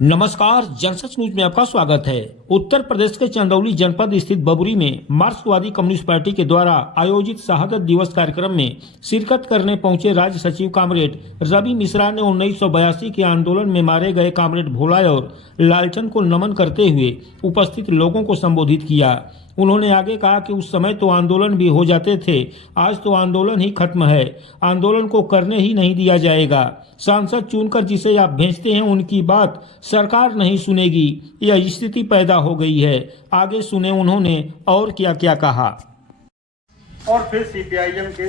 नमस्कार, जनसच न्यूज में आपका स्वागत है। उत्तर प्रदेश के चंदौली जनपद स्थित बबुरी में मार्क्सवादी कम्युनिस्ट पार्टी के द्वारा आयोजित शहादत दिवस कार्यक्रम में शिरकत करने पहुंचे राज्य सचिव कॉमरेड रवि मिश्रा ने 1982 के आंदोलन में मारे गए कॉमरेड भोला और लालचंद को नमन करते हुए उपस्थित लोगों को संबोधित किया। उन्होंने आगे कहा कि उस समय तो आंदोलन भी हो जाते थे, आज तो आंदोलन ही खत्म है, आंदोलन को करने ही नहीं दिया जाएगा। सांसद चुनकर जिसे आप भेजते हैं उनकी बात सरकार नहीं सुनेगी, यह स्थिति पैदा हो गई है। आगे सुने उन्होंने और क्या क्या कहा। और फिर सीपीआईएम के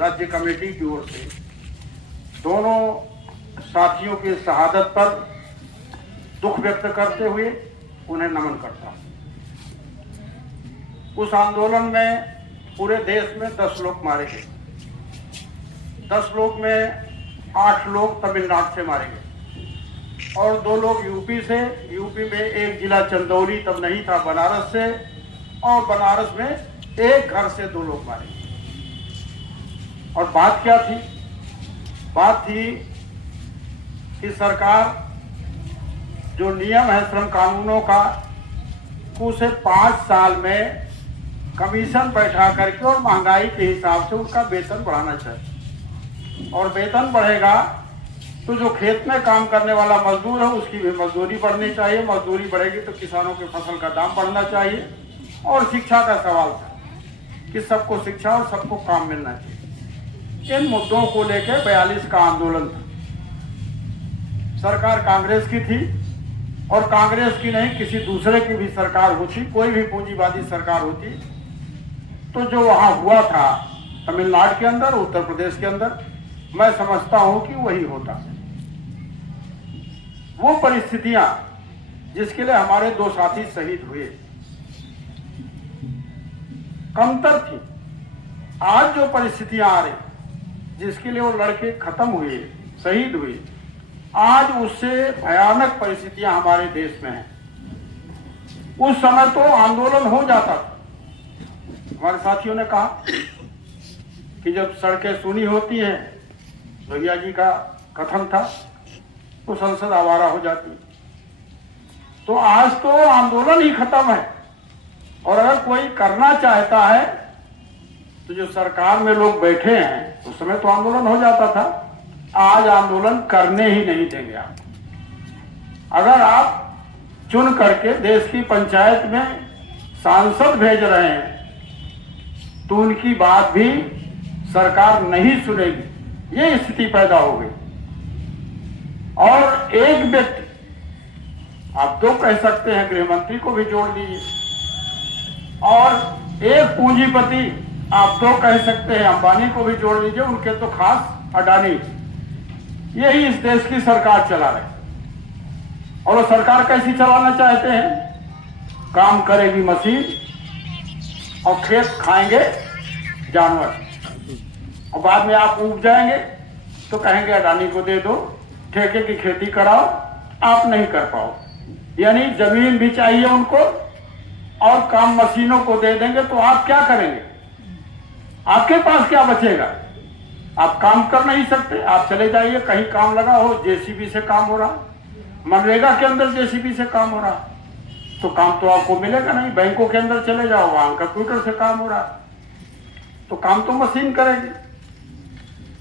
राज्य कमेटी की ओर से दोनों साथियों की शहादत पर दुख व्यक्त करते हुए उन्हें नमन करता हूं। उस आंदोलन में पूरे देश में 10 लोग मारे गए। 10 लोग में 8 लोग तमिलनाडु से मारे गए और 2 लोग यूपी से। यूपी में एक जिला चंदौली तब नहीं था, बनारस से, और बनारस में एक घर से 2 लोग मारे गए। और बात क्या थी? बात थी कि सरकार जो नियम है श्रम कानूनों का, उसे 5 साल में कमीशन बैठा करके और महंगाई के हिसाब से उनका वेतन बढ़ाना चाहिए। और वेतन बढ़ेगा तो जो खेत में काम करने वाला मजदूर है उसकी भी मजदूरी बढ़नी चाहिए। मजदूरी बढ़ेगी तो किसानों के फसल का दाम बढ़ना चाहिए। और शिक्षा का सवाल था कि सबको शिक्षा और सबको काम मिलना चाहिए। इन मुद्दों को लेकर 42 का आंदोलन था। सरकार कांग्रेस की थी और कांग्रेस की नहीं, किसी दूसरे की भी सरकार होती, कोई भी पूंजीवादी सरकार होती, तो जो वहां हुआ था तमिलनाडु के अंदर, उत्तर प्रदेश के अंदर, मैं समझता हूं कि वही होता। वो परिस्थितियां जिसके लिए हमारे 2 साथी शहीद हुए कमतर थी। आज जो परिस्थितियां आ रही जिसके लिए वो लड़के खत्म हुए, शहीद हुए, आज उससे भयानक परिस्थितियां हमारे देश में हैं। उस समय तो आंदोलन हो जाता था। हमारे साथियों ने कहा कि जब सड़कें सुनी होती हैं, भैया जी का कथन था, तो संसद आवारा हो जाती। तो आज तो आंदोलन ही खत्म है। और अगर कोई करना चाहता है तो जो सरकार में लोग बैठे हैं, उस समय तो आंदोलन हो जाता था, आज आंदोलन करने ही नहीं देंगे आप। अगर आप चुन करके देश की पंचायत में सांसद भेज रहे हैं तो उनकी बात भी सरकार नहीं सुनेगी। ये स्थिति पैदा हो गई। और एक व्यक्ति, आप तो कह सकते हैं गृह मंत्री को भी जोड़ लीजिए, और एक पूंजीपति आप तो कह सकते हैं अंबानी को भी जोड़ लीजिए, उनके तो खास अडानी। यही इस देश की सरकार चला रहे। और वो सरकार कैसी चलाना चाहते हैं? काम करेगी मशीन और खेत खाएंगे जानवर, और बाद में आप उग जाएंगे तो कहेंगे अडानी को दे दो, ठेके की खेती कराओ, आप नहीं कर पाओ। यानी जमीन भी चाहिए उनको और काम मशीनों को दे देंगे तो आप क्या करेंगे? आपके पास क्या बचेगा? आप काम कर नहीं सकते। आप चले जाइए, कहीं काम लगा हो, जेसीबी से काम हो रहा, मनरेगा के अंदर जेसीबी से काम हो रहा, तो काम तो आपको मिलेगा नहीं। बैंकों के अंदर चले जाओ, वहां कंप्यूटर से काम हो रहा, तो काम तो मशीन करेगी।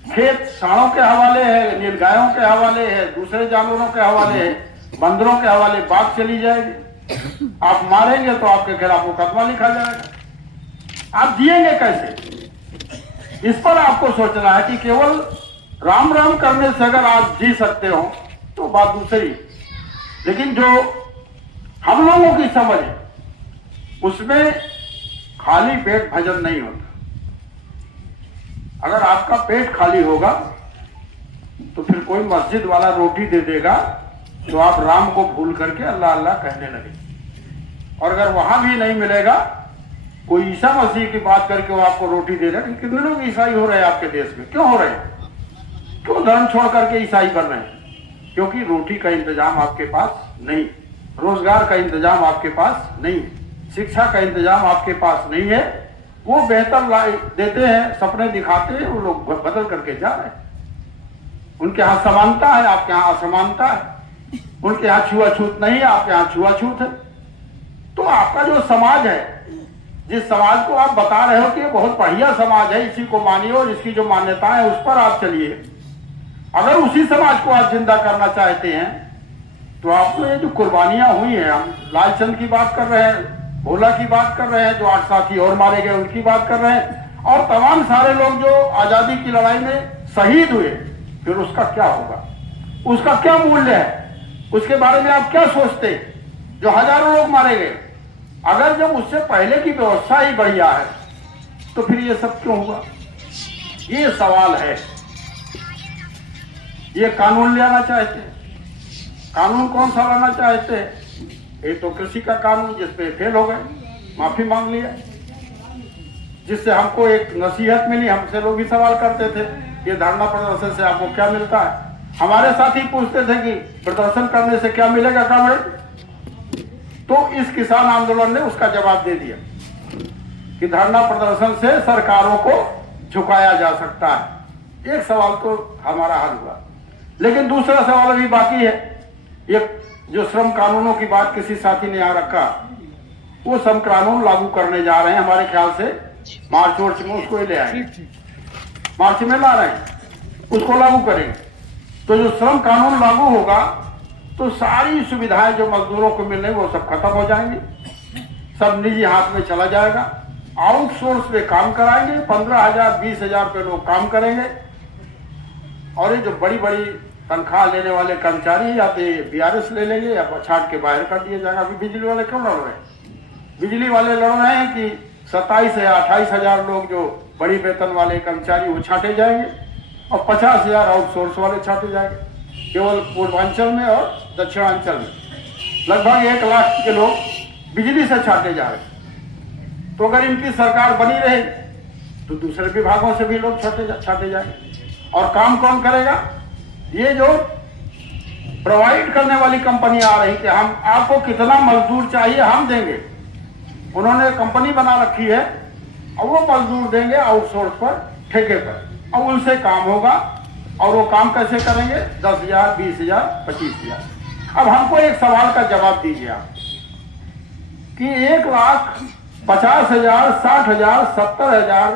खेत सांडों के हवाले है, नीलगायों के हवाले है, दूसरे जानवरों के हवाले है, बंदरों के हवाले बात चली जाएगी। आप मारेंगे तो आपके खिलाफ मुकदमा लिखा जाएगा। आप जिएंगे कैसे? इस पर आपको सोचना है कि केवल राम राम करने से अगर आप जी सकते हो तो बात दूसरी, लेकिन जो हम लोगों की समझ है उसमें खाली पेट भजन नहीं होता। अगर आपका पेट खाली होगा तो फिर कोई मस्जिद वाला रोटी दे देगा तो आप राम को भूल करके अल्लाह अल्लाह कहने लगे। और अगर वहां भी नहीं मिलेगा, कोई ईसा मसीह की बात करके वो आपको रोटी दे देगा। कितने लोग ईसाई हो रहे हैं आपके देश में? क्यों हो रहे हैं? क्यों धर्म छोड़ करके ईसाई बन रहे हैं? क्योंकि रोटी का इंतजाम आपके पास नहीं, रोजगार का इंतजाम आपके पास नहीं, शिक्षा का इंतजाम आपके पास नहीं है। वो बेहतर देते हैं, सपने दिखाते हैं, वो लोग बदल करके जा रहे हैं। उनके यहाँ समानता है, आपके यहाँ असमानता है। उनके यहाँ छुआछूत नहीं, आपके यहाँ छुआछूत है। तो आपका जो समाज है, जिस समाज को आप बता रहे हो कि ये बहुत बढ़िया समाज है, इसी को मानिए और इसकी जो मान्यताएं है उस पर आप चलिए, अगर उसी समाज को आप जिंदा करना चाहते हैं तो आपको ये जो कुर्बानियां हुई हैं, हम लालचंद की बात कर रहे हैं, भोला की बात कर रहे हैं, जो 8 साथी और मारे गए उनकी बात कर रहे हैं, और तमाम सारे लोग जो आजादी की लड़ाई में शहीद हुए, फिर उसका क्या होगा, उसका क्या मूल्य है, उसके बारे में आप क्या सोचते? जो हजारों लोग मारे गए, अगर जब उससे पहले की व्यवस्था ही बढ़िया है तो फिर ये सब क्यों हुआ? ये सवाल है। ये कानून लाना चाहते हैं, कानून कौन सा लाना चाहते हैं? एक तो कृषि का कानून, जिसपे फेल हो गए, माफी मांग लिया, जिससे हमको एक नसीहत मिली। हमसे लोग भी सवाल करते थे, ये धरना प्रदर्शन से आपको क्या मिलता है? हमारे साथी पूछते थे कि प्रदर्शन करने से क्या मिलेगा कामरेड? तो इस किसान आंदोलन ने उसका जवाब दे दिया कि धरना प्रदर्शन से सरकारों को झुकाया जा सकता है। एक सवाल तो हमारा हल हुआ, लेकिन दूसरा सवाल अभी बाकी है। ये जो श्रम कानूनों की बात किसी साथी ने यहाँ रखा, वो श्रम कानून लागू करने जा रहे हैं, हमारे ख्याल से मार्च में उसको ले आएंगे, मार्च में ला रहे हैं, उसको लागू करेंगे। तो जो श्रम कानून लागू होगा तो सारी सुविधाएं जो मजदूरों को मिल रही वो सब खत्म हो जाएंगी, सब निजी हाथ में चला जाएगा। आउटसोर्स पे काम कराएंगे, 15,000 20,000 पे लोग काम करेंगे, और ये जो बड़ी बड़ी तनख्वाह लेने वाले कर्मचारी या तो BRS ले लेंगे या छाट के बाहर कर दिया जाएगा। अभी बिजली वाले क्यों लड़ रहे हैं? बिजली वाले लड़ रहे हैं कि 27 या 28,000 लोग जो बड़ी वेतन वाले कर्मचारी वो छाटे जाएंगे और 50,000 आउटसोर्स वाले छाटे जाएंगे, केवल पूर्वांचल में और दक्षिणांचल में लगभग 1 लाख के लोग बिजली से छाटे जा रहे हैं। तो अगर इनकी सरकार बनी रहे तो दूसरे विभागों से भी लोग छाटे जाएंगे, और काम कौन करेगा? ये जो प्रोवाइड करने वाली कंपनी आ रही कि हम आपको कितना मजदूर चाहिए हम देंगे, उन्होंने कंपनी बना रखी है और वो मजदूर देंगे आउटसोर्स पर, ठेके पर, और उनसे काम होगा। और वो काम कैसे करेंगे? 10,000 20,000 25,000। अब हमको एक सवाल का जवाब दीजिए आप कि 1,50,000 60,000 70,000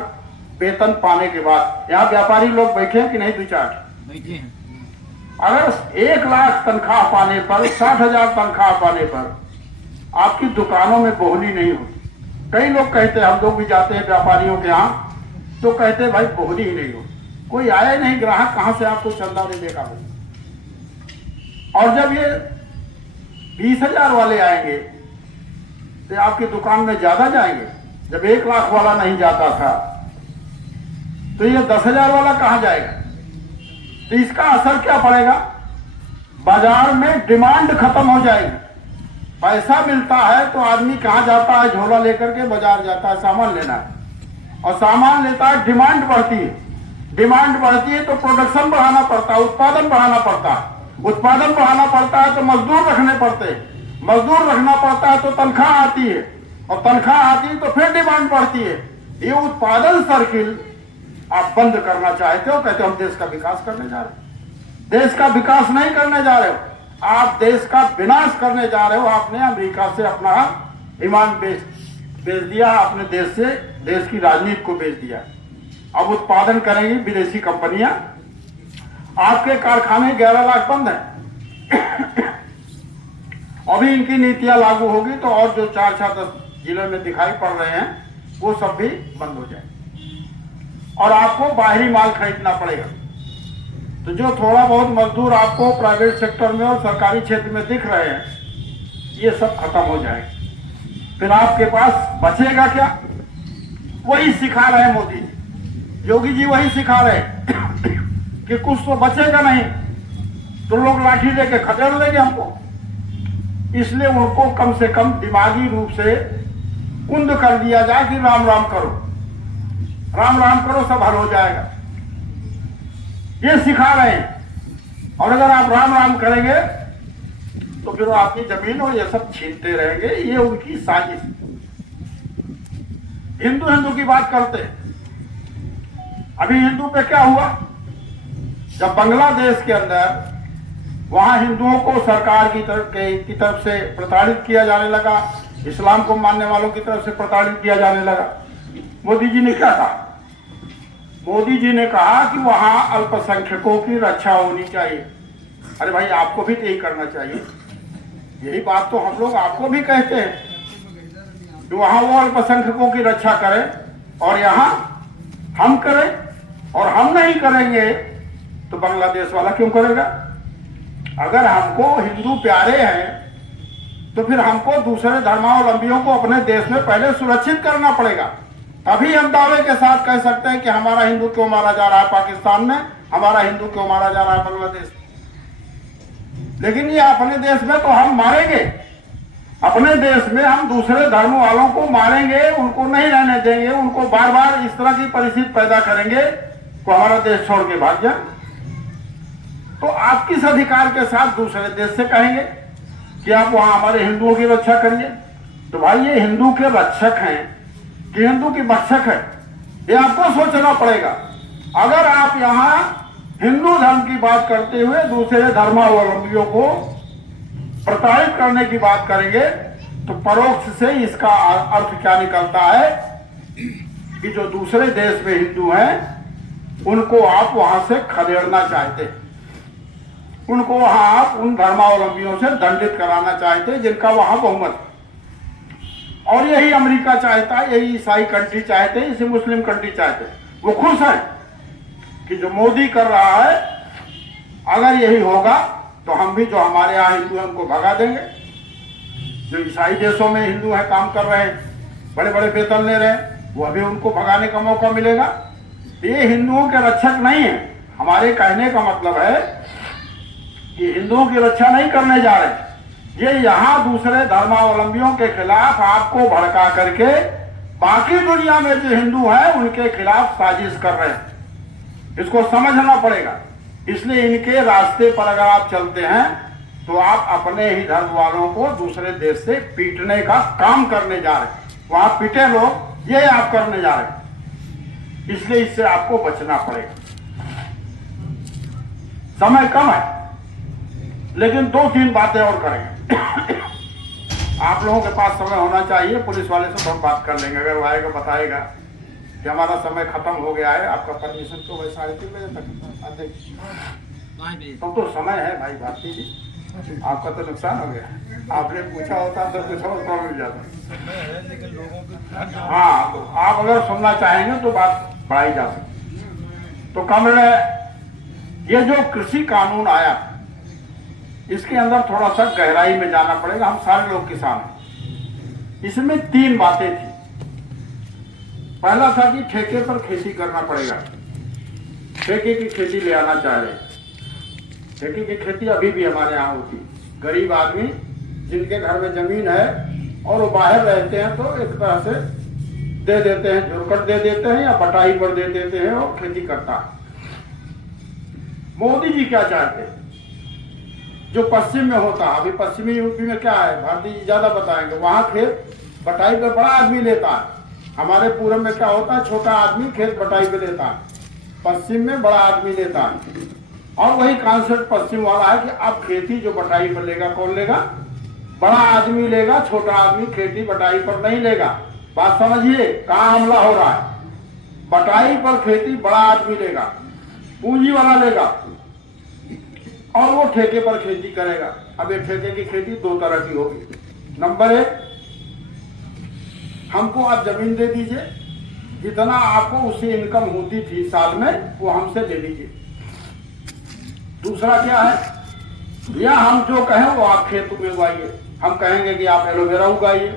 वेतन पाने के बाद यहाँ व्यापारी लोग बैठे हैं कि नहीं? 2-4 अगर 1 लाख तनख्वाह पाने पर, 60,000 तनख्वाह पाने पर आपकी दुकानों में बोहनी नहीं होती। कई लोग कहते हैं, हम लोग भी जाते हैं व्यापारियों के यहाँ, तो कहते हैं भाई बोहनी ही नहीं होती, कोई आया नहीं ग्राहक, कहां से आपको चंदा दे देगा भाई। और जब ये 20,000 वाले आएंगे तो आपकी दुकान में ज्यादा जाएंगे। जब 1 लाख वाला नहीं जाता था तो ये 10,000 वाला कहां जाएगा? तो इसका असर क्या पड़ेगा? बाजार में डिमांड खत्म हो जाएगी। पैसा मिलता है तो आदमी कहां जाता है? झोला लेकर के बाजार जाता है सामान लेना है, और सामान लेता है, डिमांड बढ़ती है, डिमांड बढ़ती है तो प्रोडक्शन बढ़ाना पड़ता है, उत्पादन बढ़ाना पड़ता है, उत्पादन बढ़ाना पड़ता है तो मजदूर रखने पड़ते हैं, मजदूर रखना पड़ता है तो तनख्वाह आती है, और तनख्वाह आती है तो फिर डिमांड बढ़ती है। ये उत्पादन सर्किल आप बंद करना चाहते हो, कहते हो हम देश का विकास करने जा रहे हो। देश का विकास नहीं करने जा रहे हो, आप देश का विनाश करने जा रहे हो। आपने अमेरिका से अपना ईमान बेच दिया, अपने देश से देश की राजनीति को बेच दिया। अब उत्पादन करेंगी विदेशी कंपनियां, आपके कारखाने 11 लाख बंद हैं। अभी इनकी नीतियां लागू होगी तो और जो 4-10 जिलों में दिखाई पड़ रहे हैं वो सब भी बंद हो जाए, और आपको बाहरी माल खरीदना पड़ेगा। तो जो थोड़ा बहुत मजदूर आपको प्राइवेट सेक्टर में और सरकारी क्षेत्र में दिख रहे हैं, ये सब खत्म हो जाएगा। फिर आपके पास बचेगा क्या? वही सिखा रहे हैं मोदी जी, योगी जी वही सिखा रहे हैं कि कुछ तो बचेगा नहीं, तो लोग लाठी लेके खदेड़ लेंगे हमको। इसलिए उनको कम से कम दिमागी रूप से कुंद कर दिया जाए कि राम राम करो, राम राम करो, सब हल हो जाएगा, ये सिखा रहे हैं। और अगर आप राम राम करेंगे तो फिर आपकी जमीन और ये सब छीनते रहेंगे। ये उनकी साजिश। हिंदू की बात करते हैं। अभी हिंदू पे क्या हुआ? जब बांग्लादेश के अंदर वहां हिंदुओं को सरकार की तरफ से प्रताड़ित किया जाने लगा, इस्लाम को मानने वालों की तरफ से प्रताड़ित किया जाने लगा। मोदी जी ने क्या कहा? मोदी जी ने कहा कि वहां अल्पसंख्यकों की रक्षा होनी चाहिए। अरे भाई, आपको भी यही करना चाहिए। यही बात तो हम लोग आपको भी कहते हैं कि वहां वो अल्पसंख्यकों की रक्षा करें और यहां हम करें, और हम नहीं करेंगे तो बांग्लादेश वाला क्यों करेगा? अगर हमको हिंदू प्यारे हैं तो फिर हमको दूसरे धर्मावलंबियों को अपने देश में पहले सुरक्षित करना पड़ेगा। तभी हम दावे के साथ कह सकते हैं कि हमारा हिंदू क्यों मारा जा रहा है पाकिस्तान में, हमारा हिंदू क्यों मारा जा रहा है बांग्लादेश में। लेकिन ये अपने देश में तो हम मारेंगे, अपने देश में हम दूसरे धर्म वालों को मारेंगे, उनको नहीं रहने देंगे, उनको बार बार इस तरह की परिस्थिति पैदा करेंगे तो हमारा देश छोड़ के भाग जाए। तो आप किस अधिकार के साथ दूसरे देश से कहेंगे कि आप वहां हमारे हिंदुओं की रक्षा करिए? तो भाई, ये हिंदू के रक्षक हैं कि हिंदू की भक्षक है, ये आपको सोचना पड़ेगा। अगर आप यहाँ हिंदू धर्म की बात करते हुए दूसरे धर्मावलंबियों को प्रताड़ित करने की बात करेंगे तो परोक्ष से इसका अर्थ क्या निकलता है कि जो दूसरे देश में हिंदू हैं उनको आप वहां से खदेड़ना चाहते हैं, उनको वहां आप उन धर्मावलंबियों से दंडित कराना चाहते हैं जिनका वहां बहुमत है। और यही अमेरिका चाहता है, यही ईसाई कंट्री चाहते हैं, इसे मुस्लिम कंट्री चाहते हैं। वो खुश है कि जो मोदी कर रहा है, अगर यही होगा तो हम भी जो हमारे यहाँ हिंदू हैं उनको भगा देंगे। जो ईसाई देशों में हिंदू है, काम कर रहे हैं, बड़े बड़े वेतन ले रहे हैं, वो अभी उनको भगाने का मौका मिलेगा। ये हिंदुओं के रक्षक नहीं है। हमारे कहने का मतलब है कि हिंदुओं की रक्षा नहीं करने जा रहे, ये यहाँ दूसरे धर्मावलंबियों के खिलाफ आपको भड़का करके बाकी दुनिया में जो हिंदू हैं उनके खिलाफ साजिश कर रहे हैं। इसको समझना पड़ेगा। इसलिए इनके रास्ते पर अगर आप चलते हैं तो आप अपने ही धर्म वालों को दूसरे देश से पीटने का काम करने जा रहे हैं। वहां पीटे लोग, ये आप करने जा रहे हैं। इसलिए इससे आपको बचना पड़ेगा। समय कम है, लेकिन 2-3 बातें और करेंगे। आप लोगों के पास समय होना चाहिए। पुलिस वाले से हम बात कर लेंगे, अगर वो आएगा बताएगा कि हमारा समय खत्म हो गया है, आपका परमिशन तो भाई 3:30 बजे तक आते। तो समय है भाई भारती जी, आपका तो नुकसान हो गया। आपने पूछा होता तो कुछ और कॉल मिल जाता। हाँ, तो आप अगर सुनना चाहेंगे तो बात बढ़ाई जा सकती। तो कमरे, ये जो कृषि कानून आया, इसके अंदर थोड़ा सा गहराई में जाना पड़ेगा। हम सारे लोग किसान हैं। इसमें 3 बातें थी। पहला था कि ठेके पर खेती करना पड़ेगा। ठेके की खेती ले आना चाह रहे। ठेके की खेती अभी भी हमारे यहाँ होती। गरीब आदमी जिनके घर में जमीन है और वो बाहर रहते हैं तो एक तरह से दे देते हैं, झुरकट दे देते हैं या बटाई पर दे देते हैं और खेती करता है। मोदी जी क्या चाहते हैं? जो पश्चिम में होता है, अभी पश्चिमी यूपी में क्या है, भारती जी ज्यादा बताएंगे, वहां खेत बटाई पे बड़ा आदमी लेता है। हमारे पूरब में क्या होता है, छोटा आदमी खेत बटाई पे लेता है, पश्चिम में बड़ा आदमी लेता है। और वही कॉन्सेप्ट पश्चिम वाला है कि अब खेती जो बटाई पर लेगा, कौन लेगा? बड़ा आदमी लेगा, छोटा आदमी खेती बटाई पर नहीं लेगा। बात समझिए, कहाँ हमला हो रहा है। बटाई पर खेती बड़ा आदमी लेगा, पूंजी वाला लेगा, और वो ठेके पर खेती करेगा। अब ये ठेके की खेती 2 तरह की होगी। नंबर 1, हमको आप जमीन दे दीजिए, जितना आपको उससे इनकम होती थी साल में वो हमसे ले लीजिए। दूसरा क्या है, या हम जो कहें वो आप खेत में उगाइए। हम कहेंगे कि आप एलोवेरा उगाइए,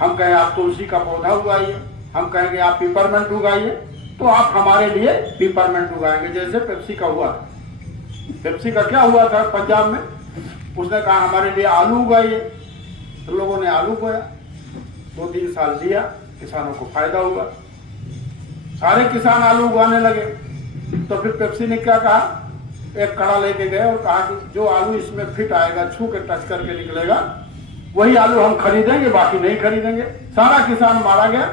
हम कहें आप तुलसी का पौधा उगाइए, हम कहेंगे आप पिपरमेंट उगाइए, तो आप हमारे लिए पिपरमेंट उगाएंगे। जैसे पेप्सी का हुआ था। पेप्सी का क्या हुआ था पंजाब में, उसने कहा हमारे लिए आलू उगाइए, तो लोगों ने आलू बोया, 2-3 साल दिया, किसानों को फायदा हुआ, सारे किसान आलू उगाने लगे। तो फिर पेप्सी ने क्या कहा, एक कड़ा लेके गए और कहा कि जो आलू इसमें फिट आएगा, छू के टच करके निकलेगा, वही आलू हम खरीदेंगे, बाकी नहीं खरीदेंगे। सारा किसान मारा गया।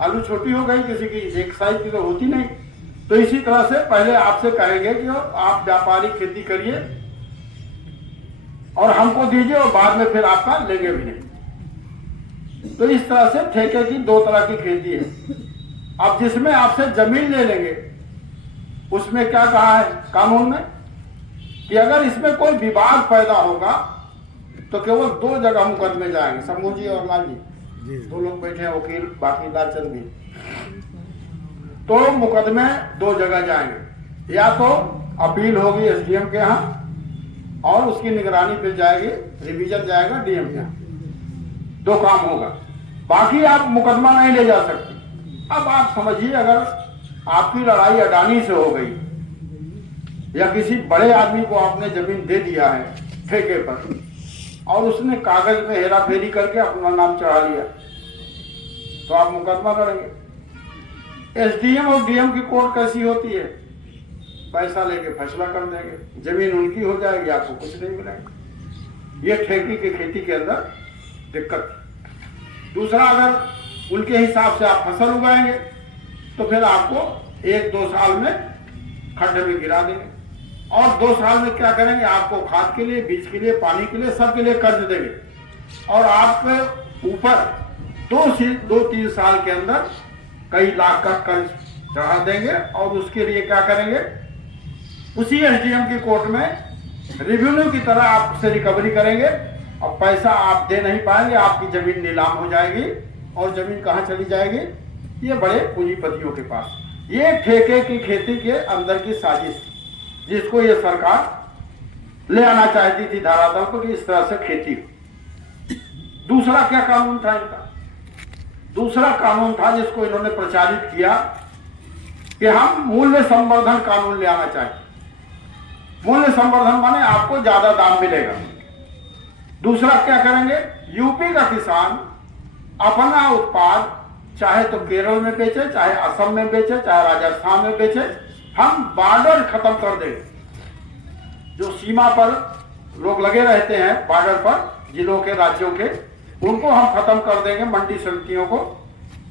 आलू छोटी हो गई, किसी की एक साइज की तो होती नहीं, तो इसी तरह से पहले आपसे कहेंगे कि आप व्यापारिक खेती करिए और हमको दीजिए, और बाद में फिर आपका लेंगे भी नहीं। तो इस तरह से ठेके की दो तरह की खेती है। अब जिसमें आपसे जमीन ले लेंगे उसमें क्या कहा है कानून में कि अगर इसमें कोई विवाद पैदा होगा तो केवल दो जगह मुकदमे जाएंगे। शंभू जी और लाल जी दो लोग बैठे हैं, वकील, बाकी लालचंद भी। तो मुकदमे दो जगह जाएंगे, या तो अपील होगी एसडीएम के यहाँ और उसकी निगरानी फिर जाएगी, रिवीजन जाएगा डीएम के यहाँ। दो काम होगा, बाकी आप मुकदमा नहीं ले जा सकते। अब आप समझिए, अगर आपकी लड़ाई अडानी से हो गई या किसी बड़े आदमी को आपने जमीन दे दिया है ठेके पर और उसने कागज में हेरा फेरी करके अपना नाम चढ़ा लिया, तो आप मुकदमा करेंगे। एसडीएम और डीएम की कोर्ट कैसी होती है, पैसा लेके फैसला कर देंगे, जमीन उनकी हो जाएगी, आपको कुछ नहीं मिलेगा। ये ठेके की खेती के अंदर दिक्कत। दूसरा, अगर उनके हिसाब से आप फसल उगाएंगे तो फिर आपको 1-2 साल में खड्डे में गिरा देंगे, और 2 साल में क्या करेंगे, आपको खाद के लिए, बीज के लिए, पानी के लिए, सबके लिए कर्ज देंगे, और आपके ऊपर 2-3 साल के अंदर कई लाख का कर्ज चढ़ा देंगे। और उसके लिए क्या करेंगे, उसी एसडीएम की कोर्ट में रेवेन्यू की तरह आपसे रिकवरी करेंगे, और पैसा आप दे नहीं पाएंगे, आपकी जमीन नीलाम हो जाएगी। और जमीन कहाँ चली जाएगी, ये बड़े पूंजीपतियों के पास। ये ठेके की खेती के अंदर की साजिश, जिसको ये सरकार ले आना चाहती थी धरातल को कि इस तरह से खेती हो। दूसरा क्या कानून था इनका, दूसरा कानून था जिसको इन्होंने प्रचारित किया कि हम मूल्य संवर्धन कानून ले आना चाहते। मूल्य संवर्धन माने आपको ज्यादा दाम मिलेगा। दूसरा क्या करेंगे, यूपी का किसान अपना उत्पाद चाहे तो केरल में बेचे, चाहे असम में बेचे, चाहे राजस्थान में बेचे, हम बॉर्डर खत्म कर दें। जो सीमा पर लोग लगे रहते हैं बॉर्डर पर, जिलों के, राज्यों के, उनको हम खत्म कर देंगे, मंडी समितियों को,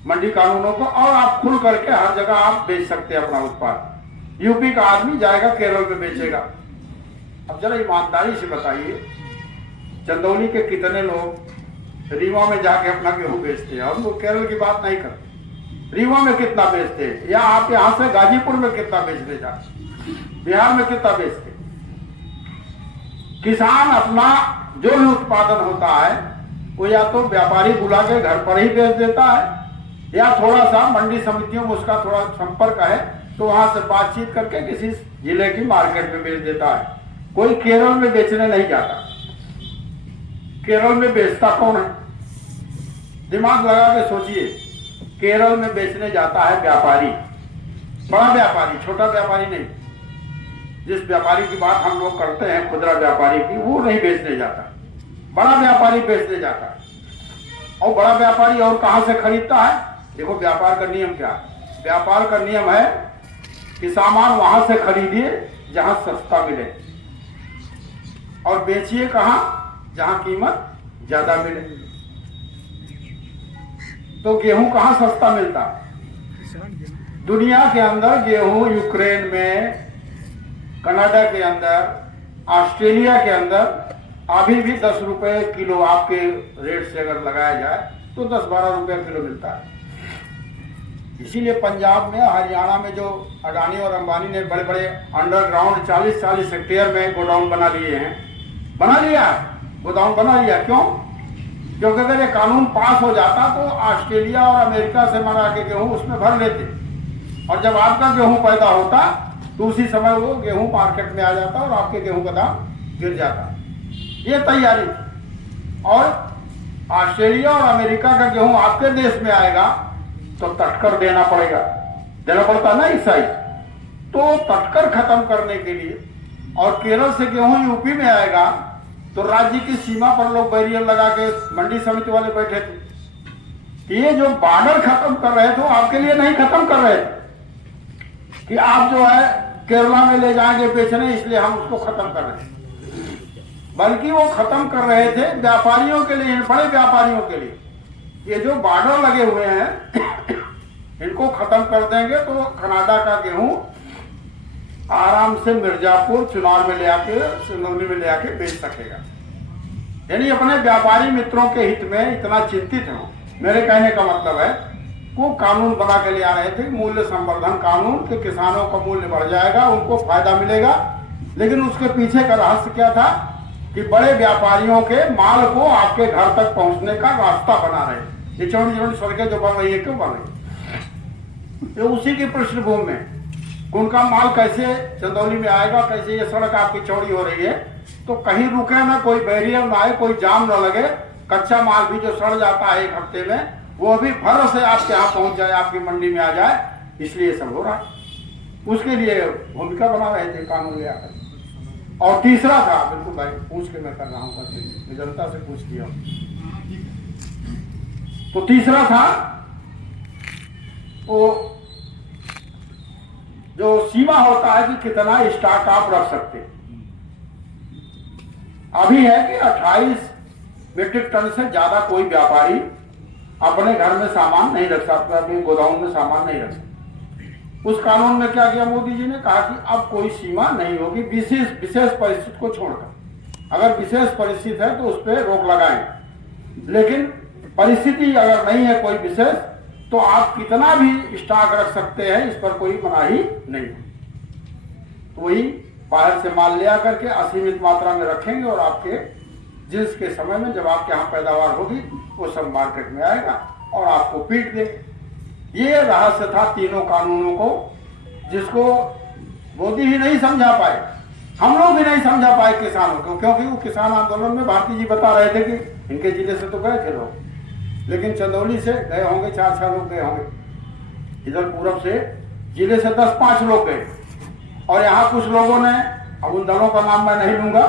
मंडी कानूनों को, और आप खुल करके हर जगह आप बेच सकते हैं अपना उत्पाद। यूपी का आदमी जाएगा केरल में बेचेगा। अब जरा ईमानदारी से बताइए, चंदौली के कितने लोग रीवा में जाके अपना गेहूं बेचते हैं? हम लोग केरल की बात नहीं करते। रीवा में कितना बेचते हैं, या आप यहां से गाजीपुर में कितना बेचते जाते, बिहार में कितना बेचते? किसान अपना जो भी उत्पादन होता है वो या तो व्यापारी बुला के घर पर ही बेच देता है, या थोड़ा सा मंडी समितियों में उसका थोड़ा संपर्क है तो वहां से बातचीत करके किसी जिले की मार्केट में बेच देता है। कोई केरल में बेचने नहीं जाता। केरल में बेचता कौन है, दिमाग लगा के सोचिए। केरल में बेचने जाता है व्यापारी, बड़ा व्यापारी, छोटा व्यापारी नहीं। जिस व्यापारी की बात हम लोग करते हैं खुदरा व्यापारी की, वो नहीं बेचने जाता, बड़ा व्यापारी बेचने जाता है। और बड़ा व्यापारी और कहां से खरीदता है? देखो व्यापार का नियम क्या है। व्यापार का नियम है कि सामान वहां से खरीदिए जहां सस्ता मिले, और बेचिए कहां, जहां कीमत ज्यादा मिले। तो गेहूं कहां सस्ता मिलता? दुनिया के अंदर गेहूं यूक्रेन में, कनाडा के अंदर, ऑस्ट्रेलिया के अंदर अभी भी 10 रुपए किलो आपके रेट से अगर लगाया जाए तो 10-12 रुपए किलो मिलता है। इसीलिए पंजाब में, हरियाणा में जो अडानी और अंबानी ने बड़े बड़े अंडरग्राउंड 40-40 हेक्टेयर में गोडाउन बना लिए हैं, बना लिया गोदाम बना लिया। क्यों? क्योंकि अगर ये कानून पास हो जाता तो ऑस्ट्रेलिया और अमेरिका से मंगा के गेहूं उसमें भर लेते, और जब आपका गेहूं पैदा होता तो उसी समय वो गेहूं मार्केट में आ जाता और आपके गेहूं का दाम गिर जाता। ये तैयारी थी। और ऑस्ट्रेलिया और अमेरिका का गेहूं आपके देश में आएगा तो तटकर देना पड़ेगा, देना पड़ता ना इस साइज। तो तटकर खत्म करने के लिए, और केरल से गेहूं यूपी में आएगा तो राज्य की सीमा पर लोग बैरियर लगा के मंडी समिति वाले बैठे थे। ये जो बॉर्डर खत्म कर रहे थे वो आपके लिए नहीं खत्म कर रहे थे कि आप जो है केरला में ले जाएंगे बेचने, इसलिए हम उसको खत्म कर रहे हैं, बल्कि वो खत्म कर रहे थे व्यापारियों के लिए, बड़े व्यापारियों के लिए। ये जो बॉर्डर लगे हुए हैं इनको खत्म कर देंगे तो कनाडा का गेहूं आराम से मिर्जापुर चुनार में ले आके सिंगरौली में ले आके बेच सकेगा। यानी अपने व्यापारी मित्रों के हित में इतना चिंतित हो। मेरे कहने का मतलब है वो कानून बना के ले आ रहे थे, मूल्य संवर्धन कानून, के किसानों का मूल्य बढ़ जाएगा, उनको फायदा मिलेगा। लेकिन उसके पीछे का रहस्य क्या था कि बड़े व्यापारियों के माल को आपके घर तक पहुंचने का रास्ता बना रहे। ये चौड़ी चौड़ी सड़कें जो बन रही है, क्यों बन रही है? ये उसी की पृष्ठभूमि में उनका माल कैसे चंदौली में आएगा, कैसे ये सड़क आपकी चौड़ी हो रही है तो कहीं रुके ना, कोई बैरियर ना आए, कोई जाम ना लगे, कच्चा माल भी जो सड़ जाता है एक हफ्ते में वो भी फर से आपके यहाँ पहुंच जाए, आपकी मंडी में आ जाए। इसलिए सब हो रहा है। उसके लिए भूमिका बना रहे थे कानून ले आकर। और तीसरा था, बिल्कुल भाई पूछ के मैं कर रहा हूँ, मैं जनता से पूछ लिया। तो तीसरा था वो जो सीमा होता है कि कितना स्टॉक आप रख सकते। अभी है कि 28 मीट्रिक टन से ज्यादा कोई व्यापारी अपने घर में सामान नहीं रख सकता, अपने गोदाम में सामान नहीं रख सकता। उस कानून में क्या किया मोदी जी ने, कहा कि अब कोई सीमा नहीं होगी विशेष परिस्थिति को छोड़कर। अगर विशेष परिस्थिति है तो उस पर रोक लगाएं, लेकिन परिस्थिति अगर नहीं है कोई विशेष तो आप कितना भी स्टॉक रख सकते हैं, इस पर कोई मनाही नहीं। तो वही बाहर से माल ले आकर के असीमित मात्रा में रखेंगे और आपके जिस के समय में जब आपके यहाँ पैदावार होगी वो सब मार्केट में आएगा और आपको पीट देंगे। ये रहस्य था तीनों कानूनों को, जिसको मोदी ही नहीं समझा पाए, हम लोग भी नहीं समझा पाए किसानों को, क्योंकि वो किसान आंदोलन में भारती जी बता रहे थे कि इनके जिले से तो गए थे लोग, लेकिन चंदौली से गए होंगे 4-6 लोग गए होंगे, इधर पूरब से जिले से 10-5 लोग गए। और यहाँ कुछ लोगों ने, अब उन दलों का नाम मैं नहीं लूंगा,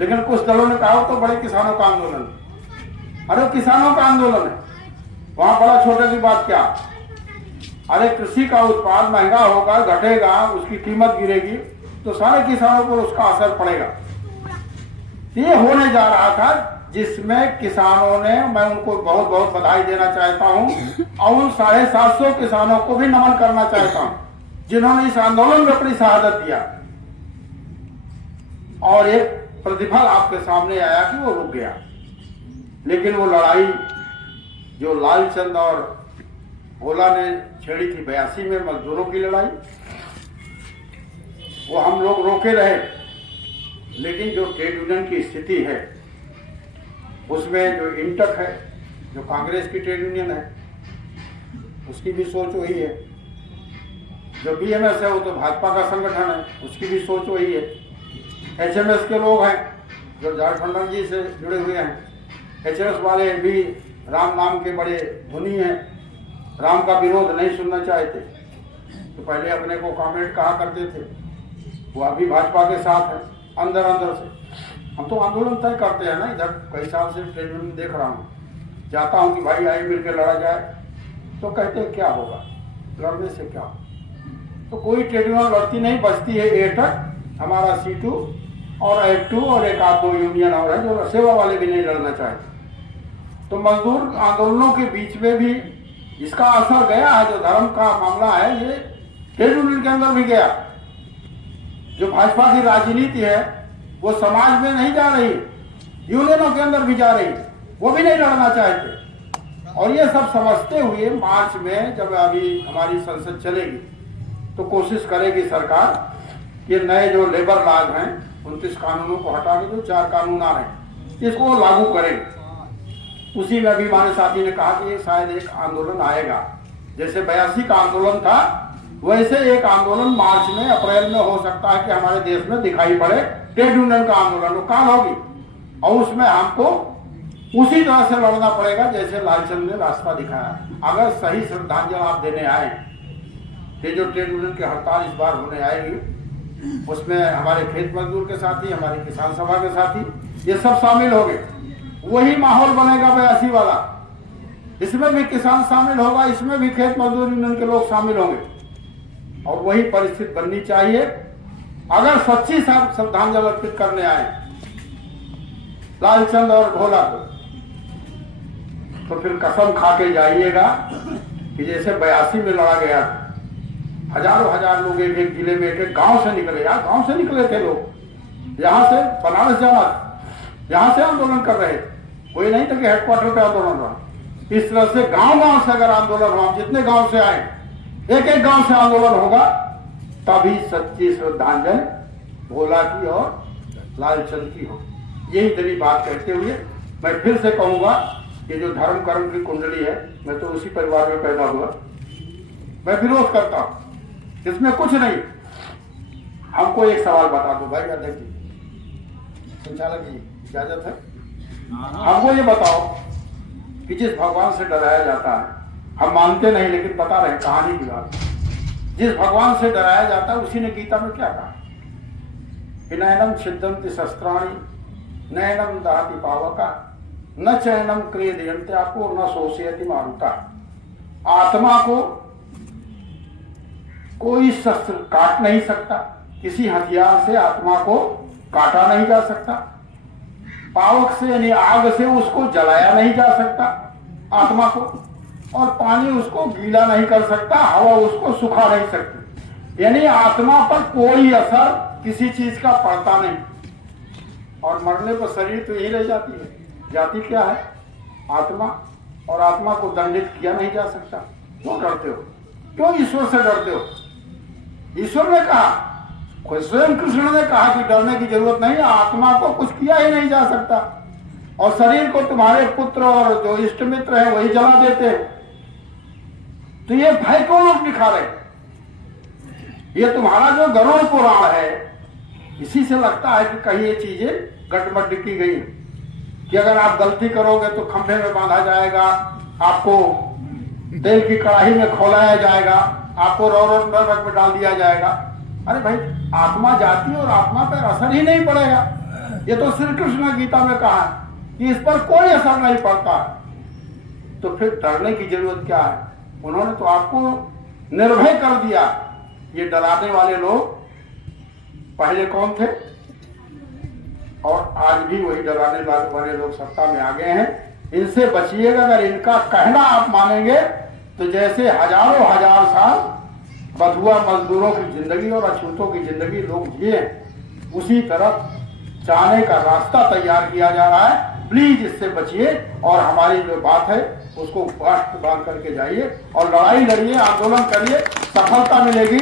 लेकिन कुछ दलों ने कहा तो बड़े किसानों का आंदोलन। अरे किसानों का आंदोलन है, वहां बड़ा छोटे की बात क्या। अरे कृषि का उत्पाद महंगा होगा, घटेगा, उसकी कीमत गिरेगी तो सारे किसानों पर उसका असर पड़ेगा। ये होने जा रहा था, जिसमें किसानों ने, मैं उनको बहुत बहुत बधाई देना चाहता हूं और उन 750 किसानों को भी नमन करना चाहता हूं जिन्होंने इस आंदोलन में अपनी शहादत दिया। और एक प्रतिफल आपके सामने आया कि वो रुक गया। लेकिन वो लड़ाई जो लालचंद और भोला ने छेड़ी थी 82 में, मजदूरों की लड़ाई, वो हम लोग रोके रहे। लेकिन जो ट्रेड यूनियन की स्थिति है उसमें जो इंटक है, जो कांग्रेस की ट्रेड यूनियन है, उसकी भी सोच वही है। जो बीएमएस है वो तो भाजपा का संगठन है, उसकी भी सोच वही है। एचएमएस के लोग हैं जो झारखंड जी से जुड़े हुए हैं, एचएमएस वाले भी राम नाम के बड़े धुनी हैं, राम का विरोध नहीं सुनना चाहते। तो पहले अपने को कॉमरेड कहा करते थे, वो अभी भाजपा के साथ है अंदर अंदर से। हम तो आंदोलन तय करते हैं ना, इधर कई साल से ट्रेड यूनियन देख रहा हूँ, चाहता हूँ कि भाई आइए मिलकर लड़ा जाए, तो कहते हैं क्या होगा, लड़ने से क्या होगा। तो कोई ट्रेड यूनियन लड़ती नहीं, बचती है एटक, हमारा C2 और F2 और एक आध दो यूनियन और है जो सेवा वाले भी नहीं लड़ना चाहते। तो मजदूर आंदोलनों के बीच में भी इसका असर गया है। जो धर्म का मामला है ये ट्रेड यूनियन के अंदर भी गया। जो भाजपा की राजनीति है वो समाज में नहीं जा रही, यूनियनों के अंदर भी जा रही, वो भी नहीं लड़ना चाहते। और ये सब समझते हुए मार्च में जब अभी हमारी संसद चलेगी तो कोशिश करेगी सरकार ये नए जो लेबर लॉज हैं 29 कानूनों को हटा के जो 4 कानून आ रहे हैं इसको लागू करेगी। उसी में अभी हमारे साथी ने कहा कि शायद एक आंदोलन आएगा, जैसे 82 का आंदोलन था वैसे एक आंदोलन मार्च में, अप्रैल में हो सकता है कि हमारे देश में दिखाई पड़े, ट्रेड यूनियन का आंदोलन वो काल होगी। और उसमें हमको उसी तरह से लड़ना पड़ेगा जैसे लालचंद ने रास्ता दिखाया। अगर सही श्रद्धांजलि आप देने आए कि जो ट्रेड यूनियन की हड़ताल इस बार होने आएगी, उसमें हमारे खेत मजदूर के साथी, हमारी किसान सभा के साथी, ये सब शामिल हो गए, वही माहौल बनेगा 82 वाला। इसमें भी किसान शामिल होगा, इसमें भी खेत मजदूर यूनियन के लोग शामिल होंगे और वही परिस्थिति बननी चाहिए। अगर सच्ची श्रद्धांजलि अर्पित करने आए लालचंद और भोला को, तो फिर कसम खा के जाइएगा कि जैसे 82 में लड़ा गया था, हजारों हजार लोग एक एक जिले में, एक एक गांव से निकले। यार गांव से निकले थे लोग, यहाँ से बनारस जाना था, यहाँ से आंदोलन कर रहे थे। कोई नहीं था कि हेडक्वार्टर पे आंदोलन रहा। इस तरह से गांव गांव से अगर आंदोलन हुआ, जितने गांव से आए, एक एक गांव से आंदोलन होगा, तभी सच्ची श्रद्धांजलि भोला की और लालचंद की हो। यही तेरी बात कहते हुए मैं फिर से कहूंगा कि जो धर्म कर्म की कुंडली है, मैं तो उसी परिवार में पैदा हुआ, मैं विरोध करता हूं, इसमें कुछ नहीं। हमको एक सवाल बता दो भाई अध्यक्ष जी, संचालक जी, इजाजत है? हमको ये बताओ कि जिस भगवान से डराया जाता है, हम मानते नहीं लेकिन बता रहे कहानी की बात, जिस भगवान से डराया जाता है उसी ने गीता में क्या कहा कि नैनम छिद्दन्ति शस्त्राणि नैनम दहति पावका न चैनम क्रियते आपको न शोषयति मारुता। आत्मा को कोई शस्त्र काट नहीं सकता, किसी हथियार से आत्मा को काटा नहीं जा सकता, पावक से यानी आग से उसको जलाया नहीं जा सकता आत्मा को, और पानी उसको गीला नहीं कर सकता, हवा उसको सुखा नहीं सकती। यानी आत्मा पर कोई असर किसी चीज का पड़ता नहीं, और मरने पर शरीर तो यही रह जाती है। जाति क्या है? आत्मा, और आत्मा को दंडित किया नहीं जा सकता। क्यों डरते हो? क्यों ईश्वर से डरते हो? ईश्वर ने कहा, खुद स्वयं कृष्ण ने कहा कि डरने की जरूरत नहीं, आत्मा को कुछ किया ही नहीं जा सकता, और शरीर को तुम्हारे पुत्र और जो इष्ट मित्र है वही जला देते हैं। तो ये भय क्यों लोग दिखा रहे? ये तुम्हारा जो गरुड़ पुराण है, इसी से लगता है कि कहीं ये चीजें गटमट की गई कि अगर आप गलती करोगे तो खंभे में बांधा जाएगा, आपको तेल की कड़ाही में खौलाया जाएगा, आपको रोड नरक में डाल दिया जाएगा। अरे भाई, आत्मा जाती है और आत्मा पर असर ही नहीं पड़ेगा। ये तो श्री कृष्ण ने गीता में कहा कि इस पर कोई असर नहीं पड़ता, तो फिर डरने की जरूरत क्या है? उन्होंने तो आपको निर्भय कर दिया। ये डराने वाले लोग पहले कौन थे, और आज भी वही डराने वाले लोग सत्ता में आ गए हैं। इनसे बचिएगा। अगर इनका कहना आप मानेंगे तो जैसे हजारों हजार साल बथुआ मजदूरों की जिंदगी और अछूतों की जिंदगी लोग जिए, उसी तरफ जाने का रास्ता तैयार किया जा रहा है। प्लीज इससे बचिए, और हमारी जो बात है उसको बांध करके जाइए और लड़ाई लड़िए, आंदोलन करिए, सफलता मिलेगी।